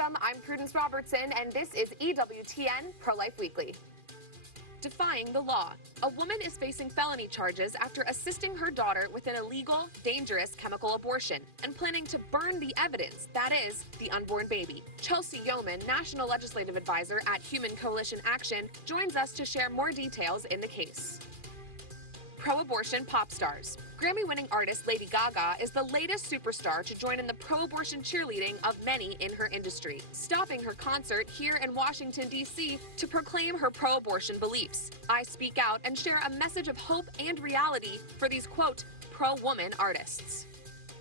Welcome, I'm Prudence Robertson, and this is EWTN Pro-Life Weekly. Defying the law. A woman is facing felony charges after assisting her daughter with an illegal, dangerous chemical abortion and planning to burn the evidence, that is, the unborn baby. Chelsea Yeoman, National Legislative Advisor at Human Coalition Action, joins us to share more details in the case. Pro-abortion pop stars. Grammy-winning artist Lady Gaga is the latest superstar to join in the pro-abortion cheerleading of many in her industry, stopping her concert here in Washington, D.C. to proclaim her pro-abortion beliefs. I speak out and share a message of hope and reality for these, quote, pro-woman artists.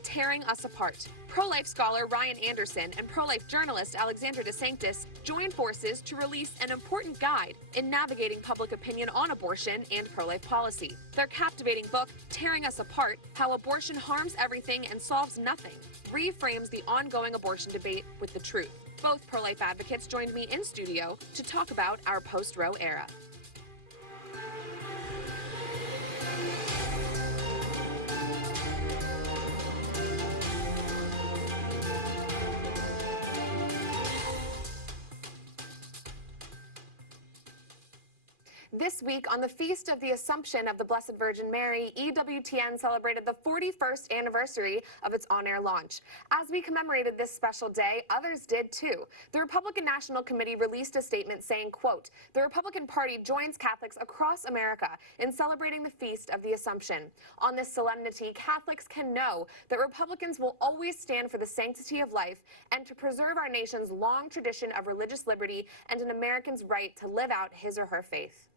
Tearing us apart. Pro-life scholar Ryan Anderson and pro-life journalist Alexandra DeSanctis join forces to release an important guide in navigating public opinion on abortion and pro-life policy. Their captivating book, Tearing Us Apart, How Abortion Harms Everything and Solves Nothing, reframes the ongoing abortion debate with the truth. Both pro-life advocates joined me in studio to talk about our post-Roe era. This week, on the Feast of the Assumption of the Blessed Virgin Mary, EWTN celebrated the 41st anniversary of its on-air launch. As we commemorated this special day, others did too. The Republican National Committee released a statement saying, quote, "The Republican Party joins Catholics across America in celebrating the Feast of the Assumption. On this solemnity, Catholics can know that Republicans will always stand for the sanctity of life and to preserve our nation's long tradition of religious liberty and an American's right to live out his or her faith."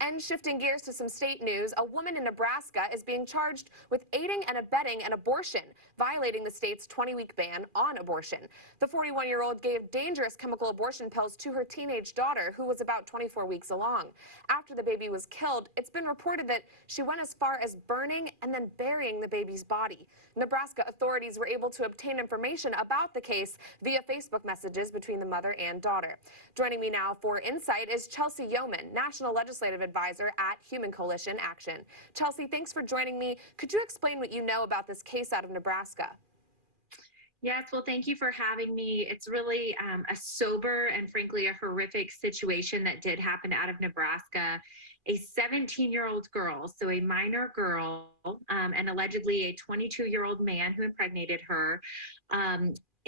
And shifting gears to some state news, a woman in Nebraska is being charged with aiding and abetting an abortion, violating the state's 20-week ban on abortion. The 41-year-old gave dangerous chemical abortion pills to her teenage daughter, who was about 24 weeks along. After the baby was killed, it's been reported that she went as far as burning and then burying the baby's body. Nebraska authorities were able to obtain information about the case via Facebook messages between the mother and daughter. Joining me now for insight is Chelsea Yeoman, National Legislative Advisor at Human Coalition Action. Chelsea, thanks for joining me. Could you explain what you know about this case out of Nebraska? Yes, well, thank you for having me. It's really a sober and frankly a horrific situation that did happen out of Nebraska. A 17-year-old girl, so a minor girl, and allegedly a 22-year-old man who impregnated her,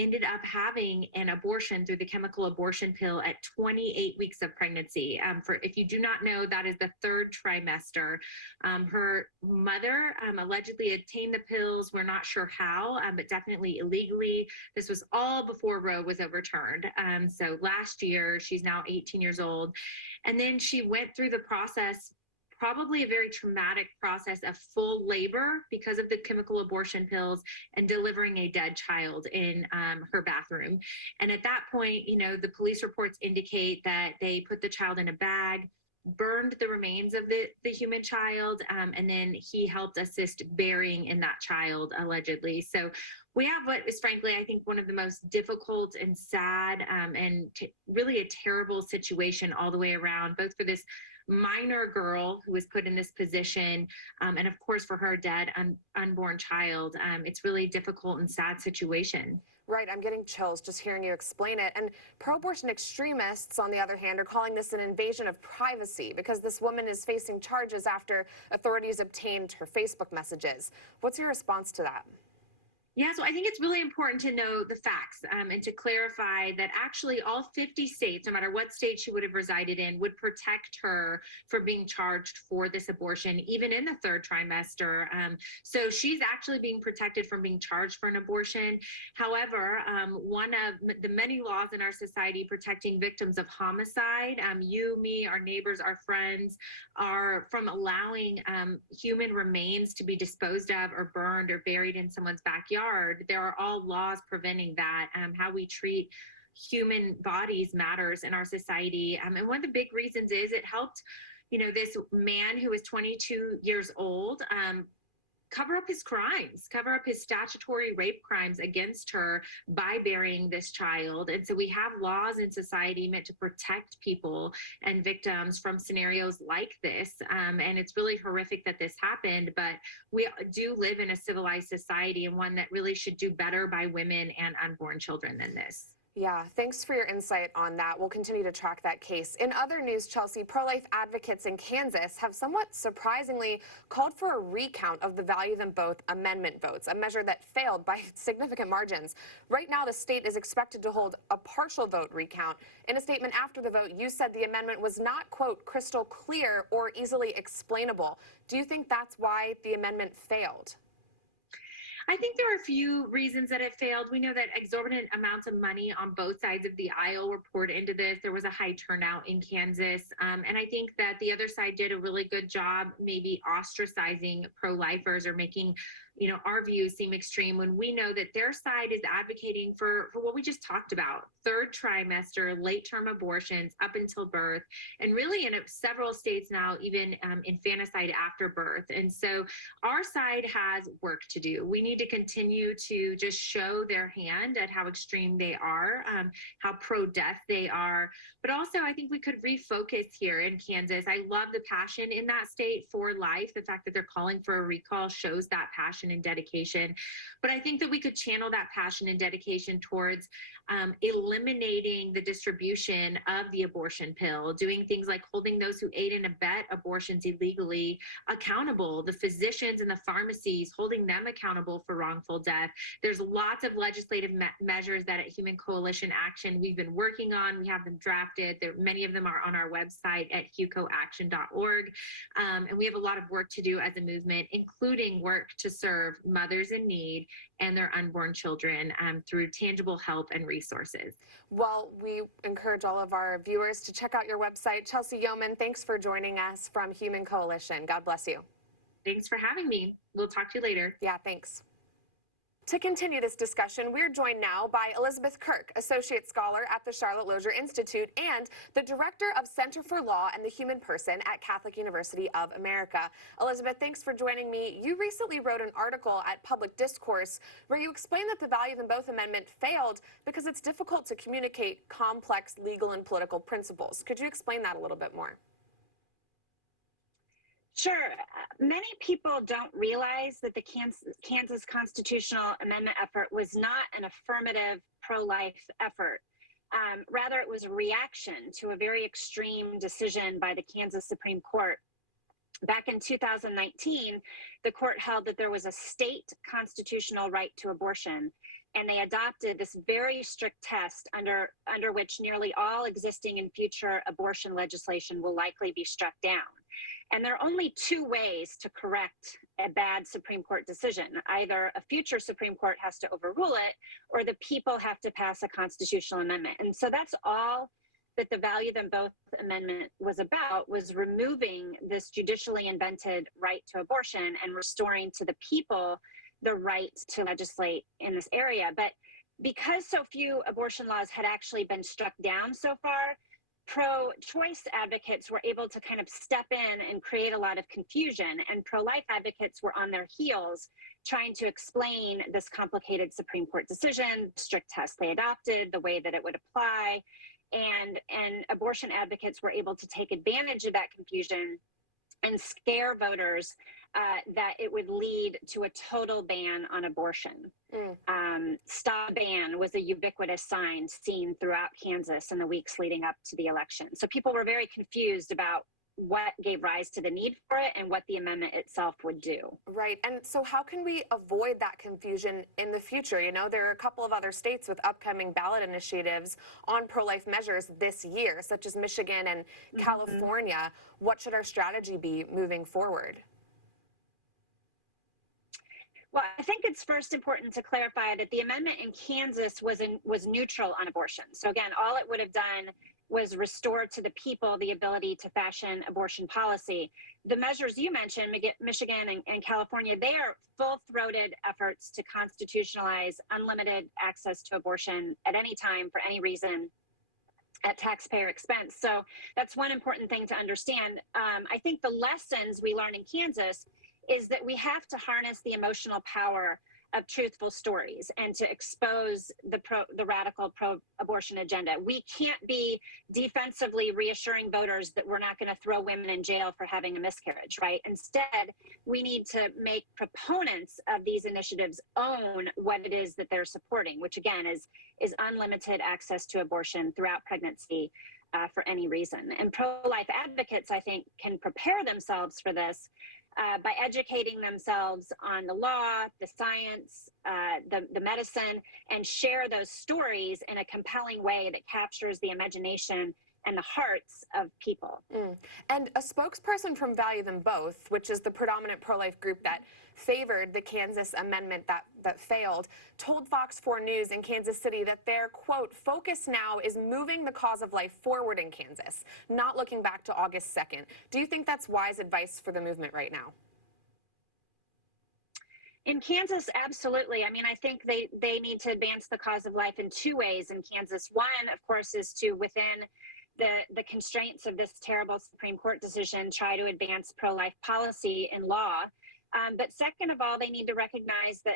ended up having an abortion through the chemical abortion pill at 28 weeks of pregnancy. If you do not know, that is the third trimester. Her mother allegedly obtained the pills. We're not sure how, but definitely illegally. This was all before Roe was overturned. So last year, she's now 18 years old. And then she went through the process, probably a very traumatic process of full labor because of the chemical abortion pills and delivering a dead child in her bathroom. And at that point, you know, the police reports indicate that they put the child in a bag, burned the remains of the human child, and then he helped assist burying in that child, allegedly. So we have what is frankly, I think, one of the most difficult and sad and really a terrible situation all the way around, both for this minor girl who was put in this position, and of course for her dead unborn child. It's really a difficult and sad situation. Right, I'm getting chills just hearing you explain it. And pro-abortion extremists, on the other hand, are calling this an invasion of privacy because this woman is facing charges after authorities obtained her Facebook messages. What's your response to that? Yeah, so I think it's really important to know the facts and to clarify that actually all 50 states, no matter what state she would have resided in, would protect her from being charged for this abortion, even in the third trimester. So she's actually being protected from being charged for an abortion. However, one of the many laws in our society protecting victims of homicide, you, me, our neighbors, our friends, are from allowing human remains to be disposed of or burned or buried in someone's backyard. There are all laws preventing that. How we treat human bodies matters in our society. And one of the big reasons is it helped, you know, this man who was 22 years old cover up his crimes, cover up his statutory rape crimes against her by burying this child. And so we have laws in society meant to protect people and victims from scenarios like this. And it's really horrific that this happened, but we do live in a civilized society and one that really should do better by women and unborn children than this. Yeah, thanks for your insight on that. We'll continue to track that case. In other news, Chelsea, pro-life advocates in Kansas have somewhat surprisingly called for a recount of the Value Them Both amendment votes, a measure that failed by significant margins. Right now, the state is expected to hold a partial vote recount. In a statement after the vote, you said the amendment was not, quote, crystal clear or easily explainable. Do you think that's why the amendment failed? I think there are a few reasons that it failed. We know that exorbitant amounts of money on both sides of the aisle were poured into this. There was a high turnout in Kansas. And I think that the other side did a really good job maybe ostracizing pro-lifers or making our views seem extreme when we know that their side is advocating for what we just talked about: third trimester, late term abortions up until birth, and really in several states now, even infanticide after birth. And so our side has work to do. We need to continue to just show their hand at how extreme they are, how pro-death they are. But also, I think we could refocus here in Kansas. I love the passion in that state for life. The fact that they're calling for a recall shows that passion and dedication. But I think that we could channel that passion and dedication towards eliminating the distribution of the abortion pill, doing things like holding those who aid and abet abortions illegally accountable, the physicians and the pharmacies, holding them accountable for wrongful death. There's lots of legislative measures that at Human Coalition Action we've been working on. We have them drafted. Many of them are on our website at hucoaction.org. And we have a lot of work to do as a movement, including work to serve mothers in need and their unborn children through tangible help and resources. Well, we encourage all of our viewers to check out your website. Chelsea Yeoman, thanks for joining us from Human Coalition. God bless you. Thanks for having me. We'll talk to you later. Yeah, thanks. To continue this discussion, we're joined now by Elizabeth Kirk, Associate Scholar at the Charlotte Lozier Institute and the Director of Center for Law and the Human Person at Catholic University of America. Elizabeth, thanks for joining me. You recently wrote an article at Public Discourse where you explained that the Value Them Both Amendment failed because it's difficult to communicate complex legal and political principles. Could you explain that a little bit more? Sure. Many people don't realize that the Kansas constitutional amendment effort was not an affirmative pro-life effort. Rather, it was a reaction to a very extreme decision by the Kansas Supreme Court. Back in 2019, the court held that there was a state constitutional right to abortion, and they adopted this very strict test under which nearly all existing and future abortion legislation will likely be struck down. And there are only two ways to correct a bad Supreme Court decision. Either a future Supreme Court has to overrule it, or the people have to pass a constitutional amendment. And so that's all that the Value Them Both amendment was about, was removing this judicially invented right to abortion and restoring to the people the right to legislate in this area. But because so few abortion laws had actually been struck down so far, pro-choice advocates were able to kind of step in and create a lot of confusion, and pro-life advocates were on their heels trying to explain this complicated Supreme Court decision, strict test they adopted, the way that it would apply, and abortion advocates were able to take advantage of that confusion and scare voters that it would lead to a total ban on abortion. Stop ban was a ubiquitous sign seen throughout Kansas in the weeks leading up to the election. So people were very confused about what gave rise to the need for it and what the amendment itself would do. Right. And so how can we avoid that confusion in the future? You know, there are a couple of other states with upcoming ballot initiatives on pro-life measures this year, such as Michigan and California. What should our strategy be moving forward? Well, I think it's first important to clarify that the amendment in Kansas was neutral on abortion. So again, all it would have done was restore to the people the ability to fashion abortion policy. The measures you mentioned, Michigan and California, they are full-throated efforts to constitutionalize unlimited access to abortion at any time for any reason at taxpayer expense. So that's one important thing to understand. I think the lessons we learned in Kansas is that we have to harness the emotional power of truthful stories and to expose the radical pro-abortion agenda. We can't be defensively reassuring voters that we're not going to throw women in jail for having a miscarriage, right? Instead, we need to make proponents of these initiatives own what it is that they're supporting, which again is is unlimited access to abortion throughout pregnancy for any reason. And pro-life advocates, I think, can prepare themselves for this by educating themselves on the law, the science, the medicine, and share those stories in a compelling way that captures the imagination and the hearts of people. And a spokesperson from Value Them Both, which is the predominant pro-life group that favored the Kansas amendment that failed, told Fox 4 News in Kansas City that their, quote, focus now is moving the cause of life forward in Kansas, not looking back to August 2nd. Do you think that's wise advice for the movement right now? In Kansas, absolutely. I mean, I think they need to advance the cause of life in two ways in Kansas. One, of course, is to, within the constraints of this terrible Supreme Court decision, try to advance pro-life policy in law. But second of all, they need to recognize that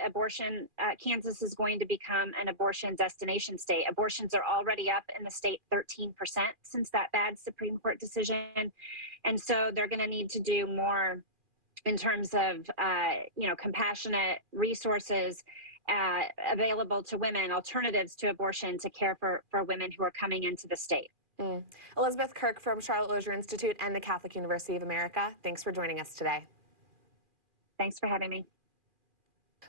Kansas is going to become an abortion destination state. Abortions are already up in the state 13% since that bad Supreme Court decision. And so they're going to need to do more in terms of, compassionate resources available to women, alternatives to abortion to care for women who are coming into the state. Elizabeth Kirk from Charlotte Lozier Institute and the Catholic University of America, thanks for joining us today. Thanks for having me.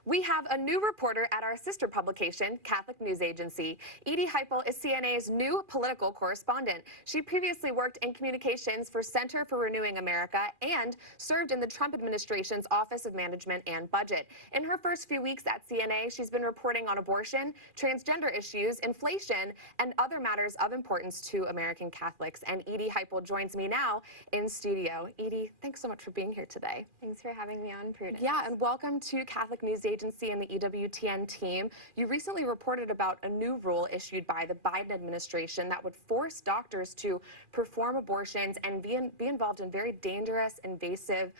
We have a new reporter at our sister publication, Catholic News Agency. Edie Heipel is CNA's new political correspondent. She previously worked in communications for Center for Renewing America and served in the Trump administration's Office of Management and Budget. In her first few weeks at CNA, she's been reporting on abortion, transgender issues, inflation, and other matters of importance to American Catholics. And Edie Heipel joins me now in studio. Edie, thanks so much for being here today. Thanks for having me on, Prudence. Yeah, and welcome to Catholic News Agency and the EWTN team. You recently reported about a new rule issued by the Biden administration that would force doctors to perform abortions and be involved in very dangerous, invasive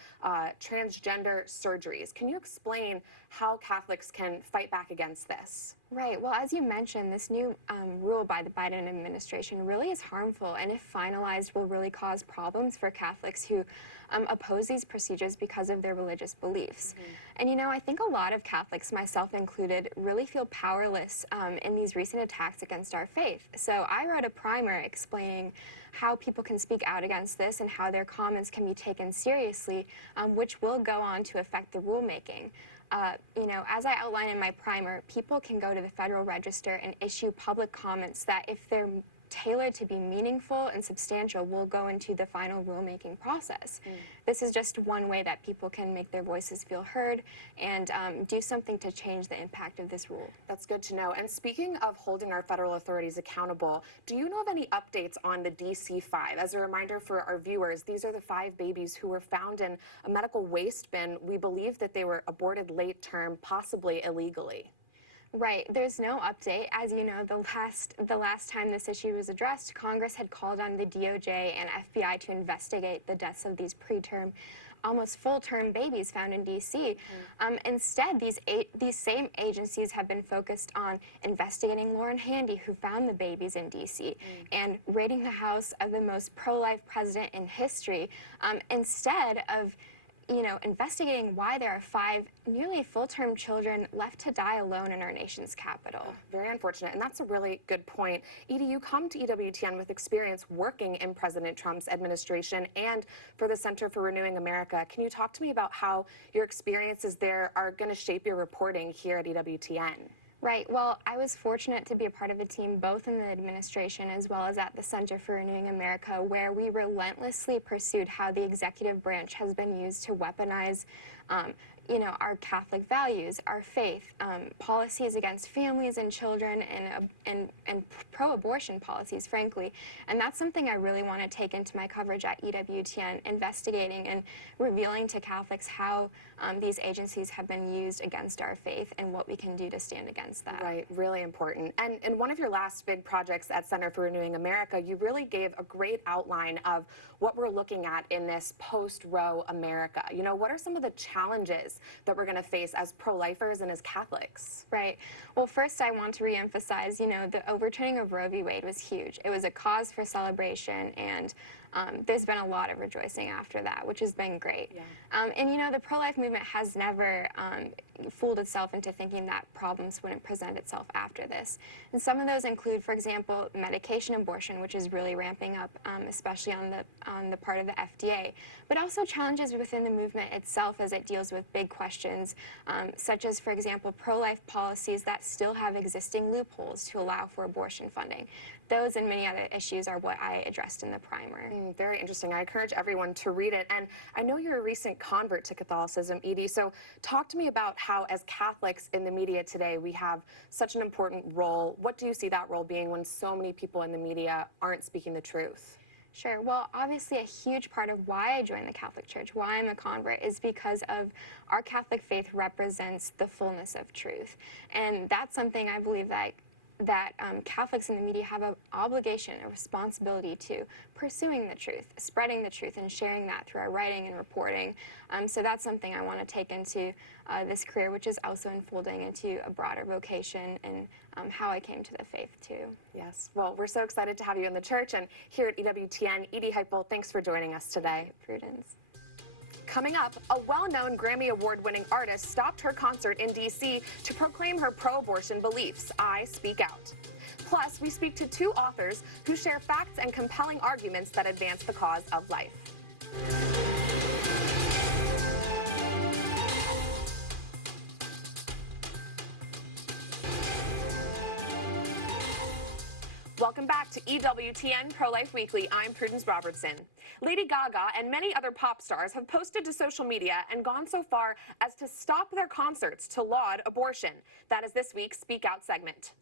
transgender surgeries. Can you explain how Catholics can fight back against this? Right. Well, as you mentioned, this new rule by the Biden administration really is harmful, and if finalized, will really cause problems for Catholics who oppose these procedures because of their religious beliefs. And, I think a lot of Catholics, myself included, really feel powerless in these recent attacks against our faith. So I wrote a primer explaining how people can speak out against this and how their comments can be taken seriously, which will go on to affect the rulemaking. As I outline in my primer, people can go to the Federal Register and issue public comments that, if they're tailored to be meaningful and substantial, will go into the final rulemaking process. This is just one way that people can make their voices feel heard and do something to change the impact of this rule. That's good to know. And speaking of holding our federal authorities accountable, do you know of any updates on the DC-5? As a reminder for our viewers, these are the 5 babies who were found in a medical waste bin. We believe that they were aborted late term, possibly illegally. Right. There's no update. As you know, the last time this issue was addressed, Congress had called on the DOJ and FBI to investigate the deaths of these preterm, almost full-term babies found in D.C. Instead, these same agencies have been focused on investigating Lauren Handy, who found the babies in D.C., and raiding the house of the most pro-life president in history, instead of investigating why there are 5 nearly full-term children left to die alone in our nation's capital. Very unfortunate, and that's a really good point. Edie, you come to EWTN with experience working in President Trump's administration and for the Center for Renewing America. Can you talk to me about how your experiences there are going to shape your reporting here at EWTN? Right. Well, I was fortunate to be a part of a team both in the administration as well as at the Center for Renewing America, where we relentlessly pursued how the executive branch has been used to weaponize our Catholic values, our faith, policies against families and children, and pro-abortion policies, frankly. And that's something I really want to take into my coverage at EWTN, investigating and revealing to Catholics how these agencies have been used against our faith and what we can do to stand against that. Right, really important. And in one of your last big projects at Center for Renewing America, you really gave a great outline of what we're looking at in this post-Roe America. What are some of the challenges challenges that we're going to face as pro-lifers and as Catholics? Right. Well, first, I want to reemphasize, the overturning of Roe v. Wade was huge. It was a cause for celebration, and there's been a lot of rejoicing after that, which has been great. Yeah. The pro-life movement has never fooled itself into thinking that problems wouldn't present itself after this. And some of those include, for example, medication abortion, which is really ramping up, especially on the part of the FDA, but also challenges within the movement itself as it deals with big questions, such as, for example, pro-life policies that still have existing loopholes to allow for abortion funding. Those and many other issues are what I addressed in the primer. Very interesting. I encourage everyone to read it. And I know you're a recent convert to Catholicism, Edie, so talk to me about how, as Catholics in the media today, we have such an important role. What do you see that role being when so many people in the media aren't speaking the truth? Sure. Well, obviously, a huge part of why I joined the Catholic Church, why I'm a convert, is because of our Catholic faith represents the fullness of truth. And that's something I believe that Catholics in the media have an obligation, a responsibility to pursuing the truth, spreading the truth, and sharing that through our writing and reporting. So that's something I want to take into this career, which is also unfolding into a broader vocation and how I came to the faith, too. Yes. Well, we're so excited to have you in the church. And here at EWTN, Edie Heupel, thanks for joining us today. Prudence. Coming up, a well-known Grammy Award-winning artist stopped her concert in D.C. to proclaim her pro-abortion beliefs. I speak out. Plus, we speak to two authors who share facts and compelling arguments that advance the cause of life. Welcome back to EWTN Pro-Life Weekly. I'm Prudence Robertson. Lady Gaga and many other pop stars have posted to social media and gone so far as to stop their concerts to laud abortion. That is this week's Speak Out segment.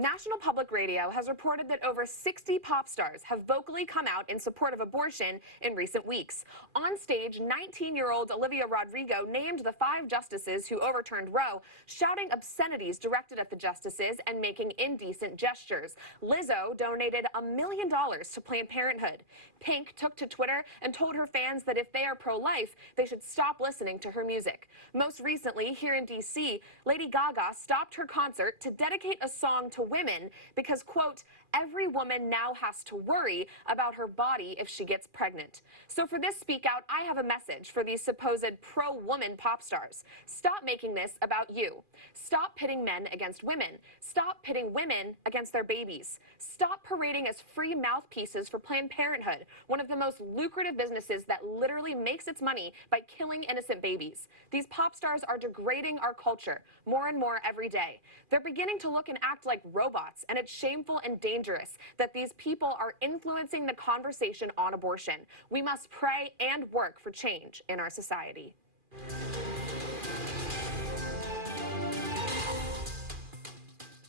National Public Radio has reported that over 60 pop stars have vocally come out in support of abortion in recent weeks. On stage, 19-year-old Olivia Rodrigo named the 5 justices who overturned Roe, shouting obscenities directed at the justices and making indecent gestures. Lizzo donated $1 million to Planned Parenthood. Pink took to Twitter and told her fans that if they are pro-life, they should stop listening to her music. Most recently, here in D.C., Lady Gaga stopped her concert to dedicate a song to women because, quote, every woman now has to worry about her body if she gets pregnant. So for this Speak Out, I have a message for these supposed pro-woman pop stars. Stop making this about you. Stop pitting men against women. Stop pitting women against their babies. Stop parading as free mouthpieces for Planned Parenthood, one of the most lucrative businesses that literally makes its money by killing innocent babies. These pop stars are degrading our culture more and more every day. They're beginning to look and act like robots, and it's shameful and dangerous that these people are influencing the conversation on abortion. We must pray and work for change in our society.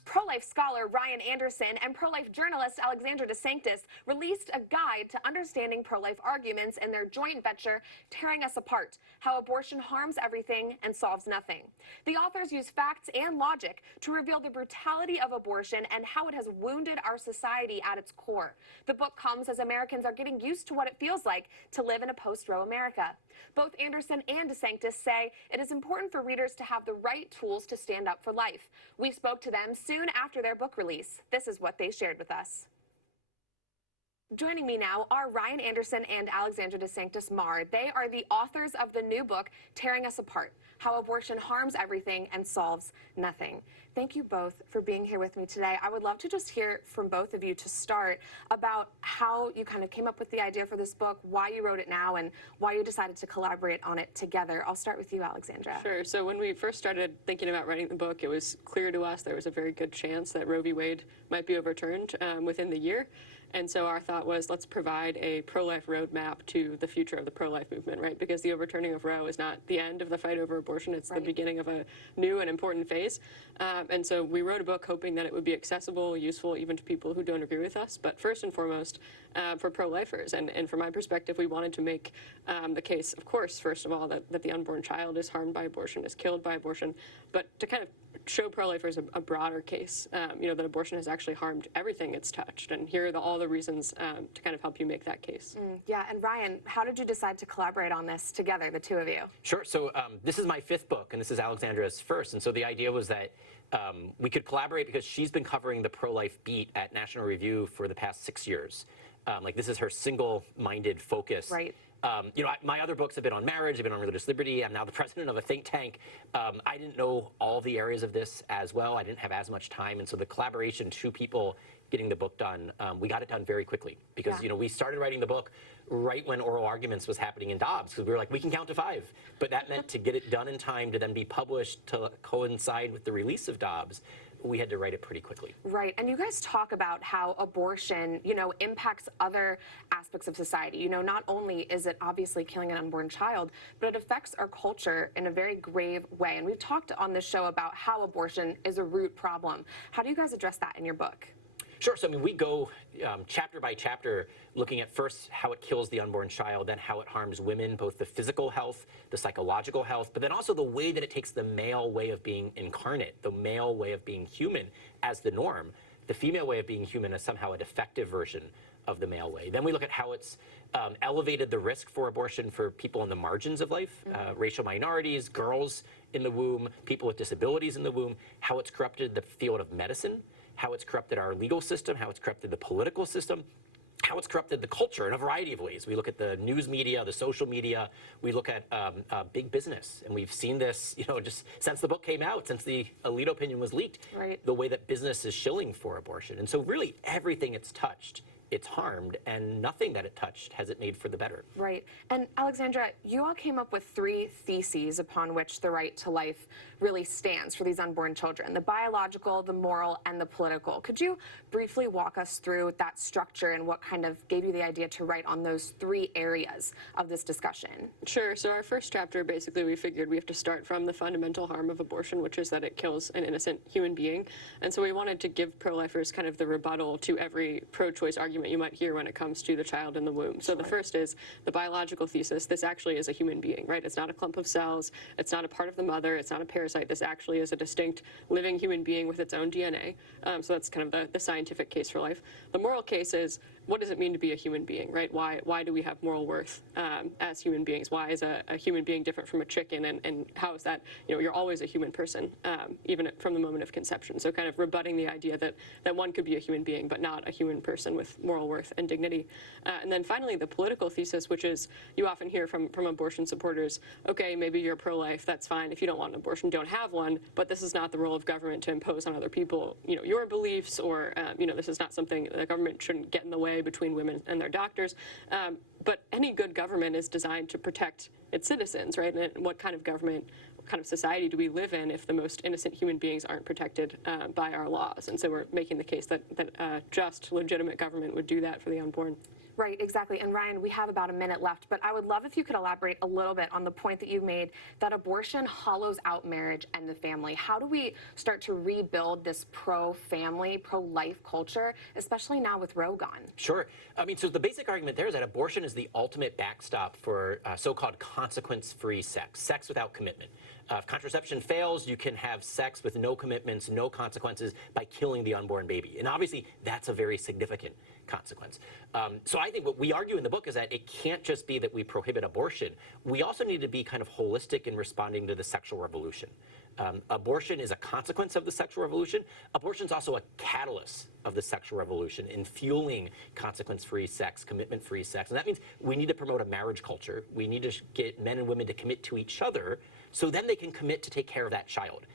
Pro-life scholar Ryan Anderson and pro-life journalist Alexandra DeSanctis released a guide to understanding pro-life arguments in their joint venture, Tearing Us Apart: How Abortion Harms Everything and Solves Nothing. The authors use facts and logic to reveal the brutality of abortion and how it has wounded our society at its core. The book comes as Americans are getting used to what it feels like to live in a post-Roe America. Both Anderson and DeSanctis say it is important for readers to have the right tools to stand up for life. We spoke to them soon after their book release. This is what they shared with us. Joining me now are Ryan Anderson and Alexandra DeSanctis Marr. They are the authors of the new book, Tearing Us Apart: How Abortion Harms Everything and Solves Nothing. Thank you both for being here with me today. I would love to just hear from both of you to start about how you kind of came up with the idea for this book, why you wrote it now, and why you decided to collaborate on it together. I'll start with you, Alexandra. Sure. So when we first started thinking about writing the book, it was clear to us there was a very good chance that Roe v. Wade might be overturned within the year. And so our thought was, let's provide a pro-life roadmap to the future of the pro-life movement, right? Because the overturning of Roe is not the end of the fight over abortion. It's the beginning of a new and important phase. And so we wrote a book hoping that it would be accessible, useful, even to people who don't agree with us, but first and foremost, for pro-lifers. And from my perspective, we wanted to make the case, of course, first of all, that the unborn child is harmed by abortion, is killed by abortion, but to kind of show pro-lifers a broader case, that abortion has actually harmed everything it's touched. And here are all the reasons to kind of help you make that case. Yeah, and Ryan, how did you decide to collaborate on this together, the two of you? Sure. So this is my 5th book, and this is Alexandra's first. And so the idea was that we could collaborate because she's been covering the pro-life beat at National Review for the past 6 years. This is her single-minded focus. Right. My other books have been on marriage, have been on religious liberty. I'm now the president of a think tank. I didn't know all the areas of this as well. I didn't have as much time. And so the collaboration, 2 people getting the book done, we got it done very quickly because, we started writing the book right when oral arguments was happening in Dobbs because we were like, we can count to 5. But that meant to get it done in time to then be published to coincide with the release of Dobbs. We had to write it pretty quickly. Right, and you guys talk about how abortion, impacts other aspects of society. Not only is it obviously killing an unborn child, but it affects our culture in a very grave way. And we've talked on this show about how abortion is a root problem. How do you guys address that in your book? Sure. So, we go chapter by chapter looking at first how it kills the unborn child, then how it harms women, both the physical health, the psychological health, but then also the way that it takes the male way of being incarnate, the male way of being human as the norm, the female way of being human as somehow a defective version of the male way. Then we look at how it's elevated the risk for abortion for people on the margins of life, racial minorities, girls in the womb, people with disabilities in the womb, how it's corrupted the field of medicine, how it's corrupted our legal system, how it's corrupted the political system, how it's corrupted the culture in a variety of ways. We look at the news media, the social media, we look at big business, and we've seen this, just since the book came out, since the Alito opinion was leaked, right. The way that business is shilling for abortion. And so really everything it's touched, it's harmed, and nothing that it touched has it made for the better. Right. And Alexandra, you all came up with 3 theses upon which the right to life really stands for these unborn children: the biological, the moral, and the political. Could you briefly walk us through that structure and what kind of gave you the idea to write on those 3 areas of this discussion? Sure. So our first chapter, basically, we figured we have to start from the fundamental harm of abortion, which is that it kills an innocent human being. And so we wanted to give pro-lifers kind of the rebuttal to every pro-choice argument you might hear when it comes to the child in the womb. So the first is the biological thesis. This actually is a human being, right? It's not a clump of cells. It's not a part of the mother. It's not a parasite. This actually is a distinct living human being with its own DNA. So that's kind of the scientific case for life. The moral case is, what does it mean to be a human being, right? Why do we have moral worth as human beings? Why is a human being different from a chicken? And how is that, you're always a human person, even from the moment of conception. So kind of rebutting the idea that one could be a human being, but not a human person with moral worth and dignity. And then finally, the political thesis, which is you often hear from abortion supporters, okay, maybe you're pro-life, that's fine. If you don't want an abortion, don't have one, but this is not the role of government to impose on other people, your beliefs, or, this is not something the government shouldn't get in the way between women and their doctors. But any good government is designed to protect its citizens, right? And what kind of government, what kind of society do we live in if the most innocent human beings aren't protected by our laws? And so we're making the case that just, legitimate government would do that for the unborn. Right, exactly. And Ryan, we have about a minute left, but I would love if you could elaborate a little bit on the point that you made that abortion hollows out marriage and the family. How do we start to rebuild this pro-family, pro-life culture, especially now with Roe gone? Sure. So the basic argument there is that abortion is the ultimate backstop for so-called consequence-free sex, sex without commitment. If contraception fails, you can have sex with no commitments, no consequences by killing the unborn baby. And obviously, that's a very significant consequence. So I think what we argue in the book is that it can't just be that we prohibit abortion. We also need to be kind of holistic in responding to the sexual revolution. Abortion is a consequence of the sexual revolution. Abortion is also a catalyst of the sexual revolution in fueling consequence-free sex, commitment-free sex. And that means we need to promote a marriage culture. We need to get men and women to commit to each other so then they can commit to take care of that child.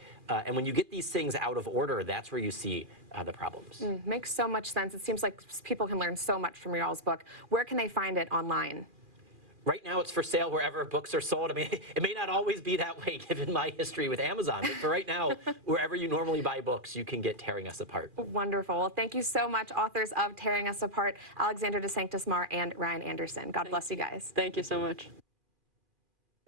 And when you get these things out of order, that's where you see the problems. Makes so much sense. It seems like people can learn so much from y'all's book. Where can they find it online? Right now, it's for sale wherever books are sold. I mean, it may not always be that way given my history with Amazon, but for right now, wherever you normally buy books, you can get Tearing Us Apart. Wonderful. Well, thank you so much, authors of Tearing Us Apart, Alexandra DeSanctis-Marr and Ryan Anderson. God bless you guys. Thank you so much.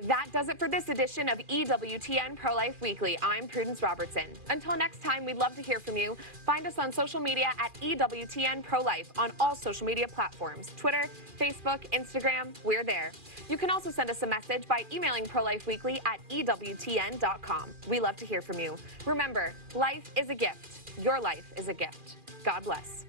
That does it for this edition of EWTN Pro-Life Weekly. I'm Prudence Robertson. Until next time, we'd love to hear from you. Find us on social media at EWTN Pro-Life on all social media platforms. Twitter, Facebook, Instagram, we're there. You can also send us a message by emailing ProLifeWeekly at EWTN.com. We love to hear from you. Remember, life is a gift. Your life is a gift. God bless.